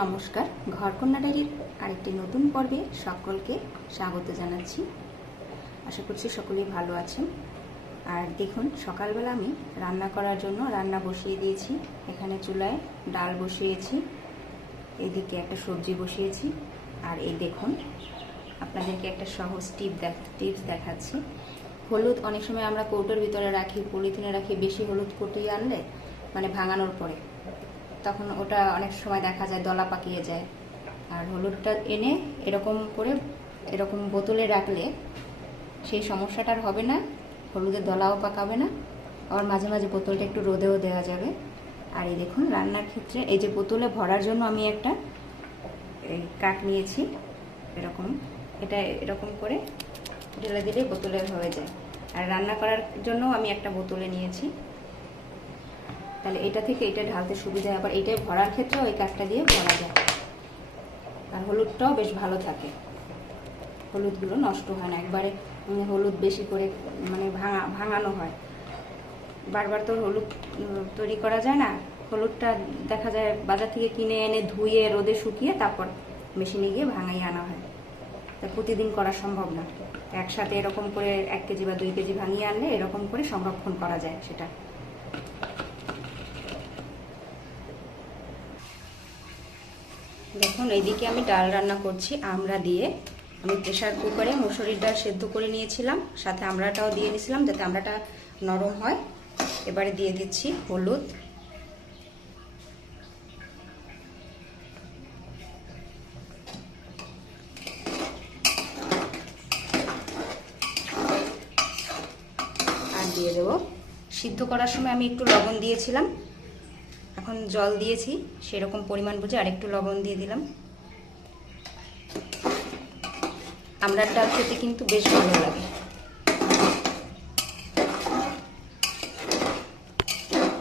নমস্কার, ঘরকন্যা ডায়েরির আরেকটি নতুন পর্বে সকলকে স্বাগত জানাচ্ছি। আশা করছি সকলেই ভালো আছেন। আর দেখুন, সকালবেলা আমি রান্না করার জন্য রান্না বসিয়ে দিয়েছি। এখানে চুলায় ডাল বসিয়েছি, এদিকে একটা সবজি বসিয়েছি। আর এই দেখুন, আপনাদেরকে একটা সহজ টিপস দেখাচ্ছি। হলুদ অনেক সময় আমরা কৌটোর ভিতরে রাখি, পলিথিনে রাখি। বেশি হলুদ কুটিয়ে আনলে মানে ভাঙানোর পরে তখন ওটা অনেক সময় দেখা যায় দলা পাকিয়ে যায়। আর হলুদটা এনে এরকম বোতলে রাখলে সেই সমস্যাটার হবে না, হলুদের দলাও পাকাবে না। আবার মাঝে মাঝে বোতলটা একটু রোদেও দেওয়া যাবে। আর এই দেখুন, রান্নার ক্ষেত্রে এই যে বোতলে ভরার জন্য আমি একটা কাঠ নিয়েছি। এটা এরকম করে ঢেলে দিলে বোতলে হয়ে যায়। আর রান্না করার জন্য আমি একটা বোতলে নিয়েছি, তাহলে এটা থেকে এটা ঢালতে সুবিধা হয়। আবার এইটাই ভরার ক্ষেত্রে ওই কাঠটা দিয়ে ভরা যায়। আর হলুদটাও বেশ ভালো থাকে, হলুদগুলো নষ্ট হয় না। একবারে হলুদ বেশি করে মানে ভাঙানো হয়, বারবার তো হলুদ তৈরি করা যায় না। হলুদটা দেখা যায় বাজার থেকে কিনে এনে ধুয়ে রোদে শুকিয়ে তারপর মেশিনে গিয়ে ভাঙাইয়ে আনা হয়। তা প্রতিদিন করা সম্ভব না। একসাথে এরকম করে 1 কেজি বা 2 কেজি ভাঙিয়ে আনলে এরকম করে সংরক্ষণ করা যায় সেটা। দেখুন, এইদিকে আমি ডাল রান্না করছি আমড়া দিয়ে। আমি প্রেসার কুকারে মুসুরির ডাল সেদ্ধ করে নিয়েছিলাম, সাথে আমড়াটাও দিয়ে দিয়েছিলাম যাতে আমড়াটা নরম হয়। এবারে দিয়ে দিচ্ছি হলুদ, আর দিয়ে দেবো সিদ্ধ করার সময় আমি একটু লবণ দিয়েছিলাম, এখন জল দিয়েছি সেরকম পরিমাণ বুঝে আর একটু লবণ দিয়ে দিলাম। আমড়ার ডাল খেতে কিন্তু বেশ ভালো লাগে।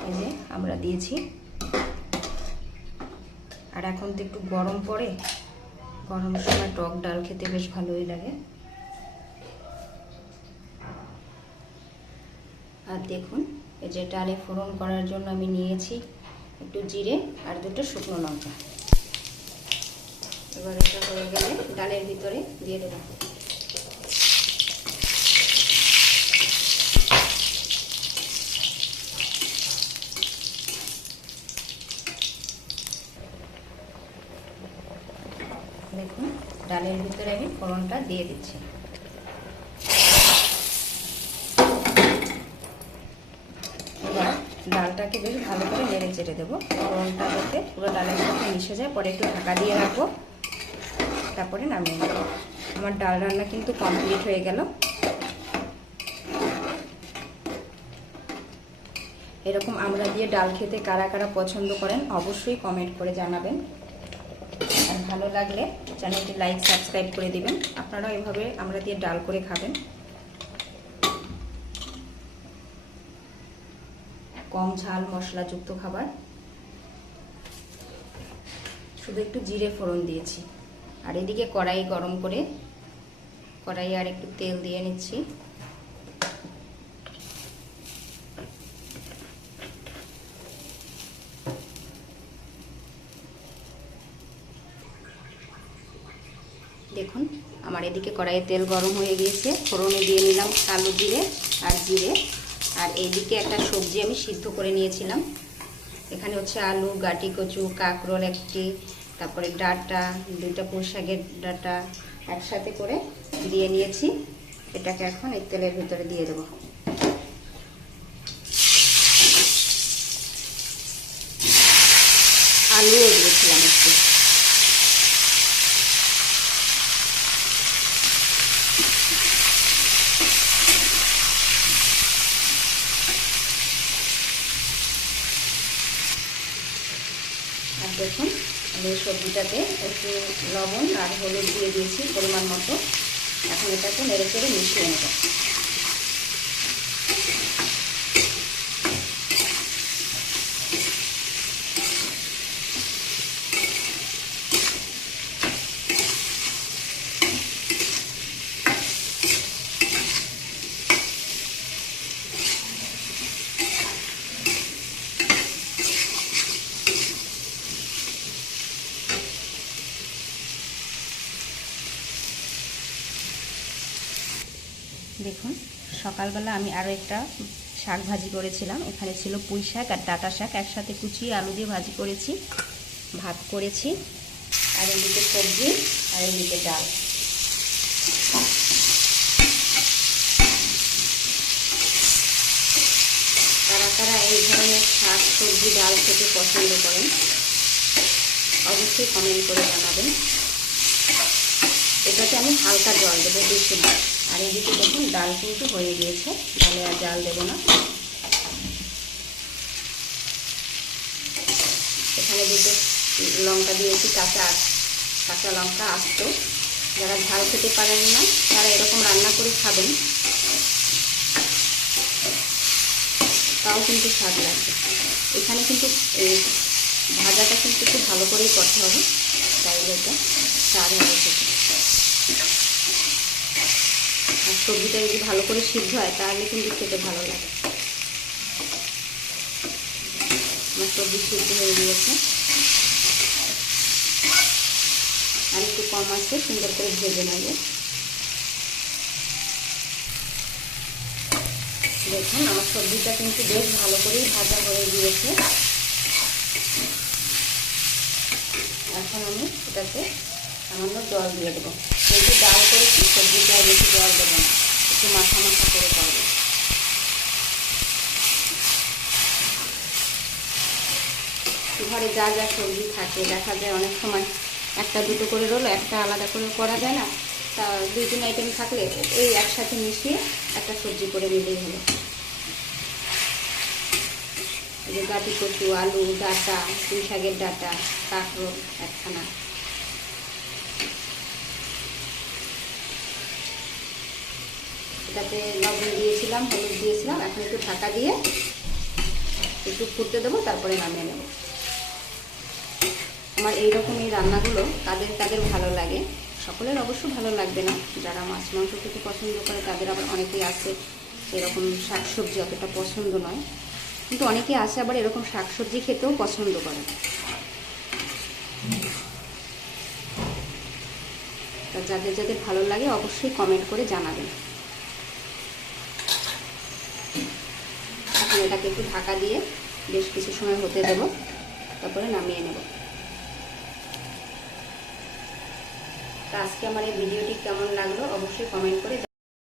এই যে আমরা দিয়েছি। আর এখন তো একটু গরম পড়ে, গরমের সময় টক ডাল খেতে বেশ ভালোই লাগে। আর দেখুন, এই যে ডালে ফোড়ন করার জন্য আমি নিয়েছি একটু জিরে আর 2টো শুকনো লঙ্কা। এবার এটা হয়ে গেলে ডালের ভিতরে দিয়ে দেবো। দেখুন, ডালের ভিতরে আমি ফোড়নটা দিয়ে দিচ্ছি। এবার ডালটাকে বেশ ভালো করে নেড়ে চেড়ে দেবো, ফোড়নটা যাতে পুরো ডালের সাথে মিশে যায়। পরে একটু ঢাকা দিয়ে রাখবো, তারপরে নামিয়ে নেব। আমার ডাল রান্না কিন্তু কমপ্লিট হয়ে গেল। এরকম আমড়া দিয়ে ডাল খেতে কারা কারা পছন্দ করেন অবশ্যই কমেন্ট করে জানাবেন। আর ভালো লাগলে চ্যানেলটি লাইক সাবস্ক্রাইব করে দিবেন। আপনারাও এভাবে আমড়া দিয়ে ডাল করে খাবেন। কম ঝাল মশলাযুক্ত খাবার। শুধু একটু জিরে ফোড়ন দিয়েছি। আর এদিকে কড়াই গরম করে কড়াইয়ে আর একটু তেল দিয়ে নিচ্ছি। দেখুন, আমার এদিকে কড়াইয়ে তেল গরম হয়ে গিয়েছে। ফোড়নে দিয়ে নিলাম কালো জিরে আর জিরে। আর এইদিকে একটা সবজি আমি সিদ্ধ করে নিয়েছিলাম। এখানে হচ্ছে আলু, গাটি কচু, কাঁকরোল একটি, তারপরে ডাঁটা, 2টা পুঁই শাকের ডাঁটা একসাথে করে দিয়ে নিয়েছি। এটাকে এখন এই তেলের ভিতরে দিয়ে দেবো। আলুও দিয়েছিলাম একটু। আর দেখুন, আমি সবজিটাতে একটু লবণ আর হলুদ দিয়ে দিয়েছি পরিমাণ মতো। এখন এটাকে নেড়ে চেড়ে মিশিয়ে নেব। দেখুন সকালবেলা আমি আরও একটা শাক ভাজি করেছিলাম। এখানে ছিল পুঁই শাক আর ডাঁটা শাক একসাথে কুচিয়ে আলু দিয়ে ভাজি করেছি, ভাত করেছি, আর এদিকে সবজি আর এদিকে ডাল। কারা কারা এই ধরনের শাক সবজি ডাল খেতে পছন্দ করেন অবশ্যই কমেন্ট করে জানাবেন। এটাতে আমি হালকা জল দেবো, বেশি না। আর এদিকে দেখুন ডাল কিন্তু হয়ে গিয়েছে, ডালে আর জাল দেবো না। এখানে দুটো লঙ্কা দিয়েছি, কাঁচা লঙ্কা আস্ত। যারা ঝাল খেতে পারেন না তারা এরকম রান্না করে খাবেন, তাও কিন্তু স্বাদ লাগবে। এখানে কিন্তু এই ভাজাটা কিন্তু খুব ভালো করেই করতে হবে, তাইলে এটা স্বাদ হবে খেতে। আর সবজিটা যদি ভালো করে সিদ্ধ হয় তাহলে কিন্তু খেতে ভালো লাগে। আমার সবজি সিদ্ধ হয়ে গিয়েছে, আর একটু কম আছে, সুন্দর করে ভেজে নেব। দেখুন আমার সবজিটা কিন্তু বেশ ভালো করেই ভাজা হয়ে গিয়েছে। এখন আমি এটাতে সামান্য জল দিয়ে দেবো। যেহেতু ডাল করেছি সবজিটা বেশি জল দেবো না, একটু মাখা মাখা করে করবো। ঘরে যা যা সবজি থাকে, দেখা যায় অনেক সময় একটা দুটো করে রোল একটা আলাদা করে করা যায় না, তা 2-3 আইটেম থাকলে এই একসাথে মিশিয়ে একটা সবজি করে নিলেই হলো। এই যে গাঁটি কচু, আলু, ডাঁটা, পুঁই শাকের ডাঁটা, কাঁকরোল একখানা। এটাতে লবণ দিয়েছিলাম, হলুদ দিয়েছিলাম। এখন একটু ঢাকা দিয়ে একটু ফুটতে দেবো, তারপরে নামিয়ে নেব। আমার এইরকম এই রান্নাগুলো কাদের ভালো লাগে, সকলের অবশ্য ভালো লাগবে না। যারা মাছ মাংস খেতে পছন্দ করে তাদের আবার অনেকেই আছে এরকম শাকসবজি অতটা পছন্দ নয়, কিন্তু অনেকে আছে আবার এরকম শাকসবজি খেতেও পছন্দ করে। তা যাদের যাদের ভালো লাগে অবশ্যই কমেন্ট করে জানাবেন। এখন এটাকে একটু ঢাকা দিয়ে বেশ কিছু সময় হতে দেব, তারপরে নামিয়ে নেব। তা আজকে আমার এই ভিডিওটি কেমন লাগলো অবশ্যই কমেন্ট করে